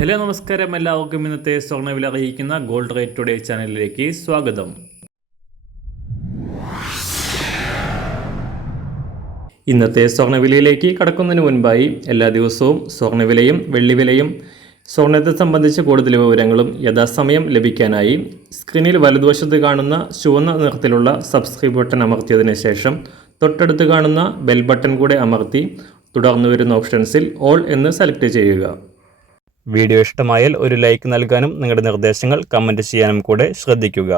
Hello നമസ്കാരം, എല്ലാവർക്കും ഇന്നത്തെ സ്വർണ്ണവില അറിയിക്കുന്ന ഗോൾഡ് റേറ്റ് ടുഡേ ചാനലിലേക്ക് സ്വാഗതം. ഇന്നത്തെ സ്വർണ്ണവിലയിലേക്ക് കടക്കുന്നതിന് മുൻപായി എല്ലാ ദിവസവും സ്വർണ്ണവിലയും വെള്ളിവിലയും സ്വർണ്ണത്തെ സംബന്ധിച്ച കൂടുതൽ വിവരങ്ങളും യഥാസമയം ലഭിക്കാനായി സ്ക്രീനിൽ വലതുവശത്ത് കാണുന്ന ചുവന്ന നിറത്തിലുള്ള സബ്സ്ക്രൈബ് ബട്ടൺ അമർത്തിയതിനു ശേഷം തൊട്ടടുത്ത് കാണുന്ന ബെൽ ബട്ടൺ കൂടെ അമർത്തി തുടർന്ന് വരുന്ന ഓപ്ഷൻസിൽ ഓൾ എന്ന് സെലക്ട് ചെയ്യുക. വീഡിയോ ഇഷ്ടമായാൽ ഒരു ലൈക്ക് നൽകാനും നിങ്ങളുടെ നിർദ്ദേശങ്ങൾ കമൻറ്റ് ചെയ്യാനും കൂടെ ശ്രദ്ധിക്കുക.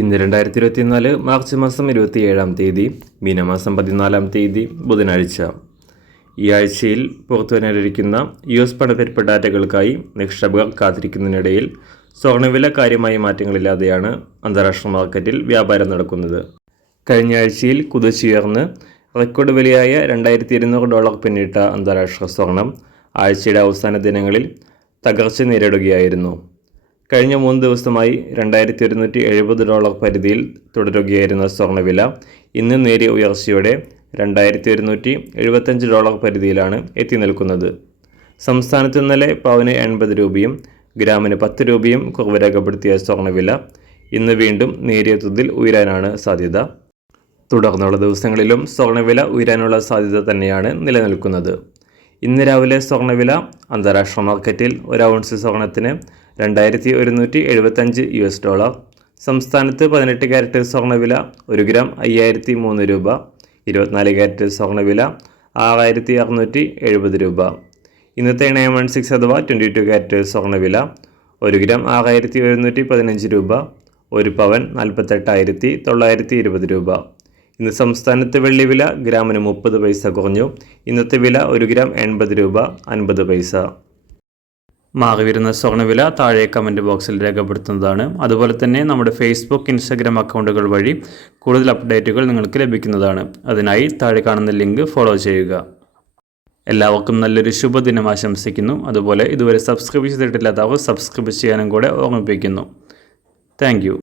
ഇന്ന് 2024 മാർച്ച് മാസം 27 മീനമാസം 14 ബുധനാഴ്ച. ഈ ആഴ്ചയിൽ പുറത്തുവരാനിരിക്കുന്ന US പണപ്പെരുപ്പ ഡാറ്റകൾക്കായി നിക്ഷേപകർ കാത്തിരിക്കുന്നതിനിടയിൽ സ്വർണ്ണവില കാര്യമായ മാറ്റങ്ങളില്ലാതെയാണ് അന്താരാഷ്ട്ര മാർക്കറ്റിൽ വ്യാപാരം നടക്കുന്നത്. കഴിഞ്ഞ ആഴ്ചയിൽ കുതിച്ചുയർന്ന് റെക്കോർഡ് വിലയായ $2200 പിന്നിട്ട അന്താരാഷ്ട്ര സ്വർണം ആഴ്ചയുടെ അവസാന ദിനങ്ങളിൽ തകർച്ച നേരിടുകയായിരുന്നു. കഴിഞ്ഞ 3 ദിവസമായി $2170 പരിധിയിൽ തുടരുകയായിരുന്ന സ്വർണ്ണവില ഇന്ന് നേരിയ ഉയർച്ചയോടെ $2175 പരിധിയിലാണ് എത്തി നിൽക്കുന്നത്. സംസ്ഥാനത്ത് ഇന്നലെ പവന് 80 രൂപയും ഗ്രാമിന് 10 രൂപയും കുറവ് രേഖപ്പെടുത്തിയ സ്വർണ്ണവില ഇന്ന് വീണ്ടും നേരിയ തോതിൽ ഉയരാനാണ് സാധ്യത. തുടർന്നുള്ള ദിവസങ്ങളിലും സ്വർണ്ണവില ഉയരാനുള്ള സാധ്യത തന്നെയാണ് നിലനിൽക്കുന്നത്. ഇന്ന് രാവിലെ സ്വർണ്ണവില അന്താരാഷ്ട്ര മാർക്കറ്റിൽ ഒരു ഔൺസ് സ്വർണത്തിന് $2175, സംസ്ഥാനത്ത് 18 ക്യാരറ്റ് സ്വർണ്ണവില 1 ഗ്രാം 5003 രൂപ, 24 ക്യാരറ്റ് സ്വർണ്ണവില 6670 രൂപ. ഇന്നത്തെ 916 അഥവാ 22 ക്യാരറ്റ് സ്വർണ്ണവില 1 ഗ്രാം 6115 രൂപ, 1 പവൻ 48,920 രൂപ. ഇന്ന് സംസ്ഥാനത്ത് വെള്ളിവില ഗ്രാമിന് 30 പൈസ കുറഞ്ഞു. ഇന്നത്തെ വില 1 ഗ്രാം 80 രൂപ 50 പൈസ. മാറിവരുന്ന സ്വർണ്ണവില താഴെ കമൻറ്റ് ബോക്സിൽ രേഖപ്പെടുത്തുന്നതാണ്. അതുപോലെ തന്നെ നമ്മുടെ ഫേസ്ബുക്ക്, ഇൻസ്റ്റാഗ്രാം അക്കൗണ്ടുകൾ വഴി കൂടുതൽ അപ്ഡേറ്റുകൾ നിങ്ങൾക്ക് ലഭിക്കുന്നതാണ്. അതിനായി താഴെ കാണുന്ന ലിങ്ക് ഫോളോ ചെയ്യുക. എല്ലാവർക്കും നല്ലൊരു ശുഭദിനം ആശംസിക്കുന്നു. അതുപോലെ ഇതുവരെ സബ്സ്ക്രൈബ് ചെയ്തിട്ടില്ലാത്തവർ സബ്സ്ക്രൈബ് ചെയ്യാനും കൂടെ ഓർമ്മിപ്പിക്കുന്നു. താങ്ക്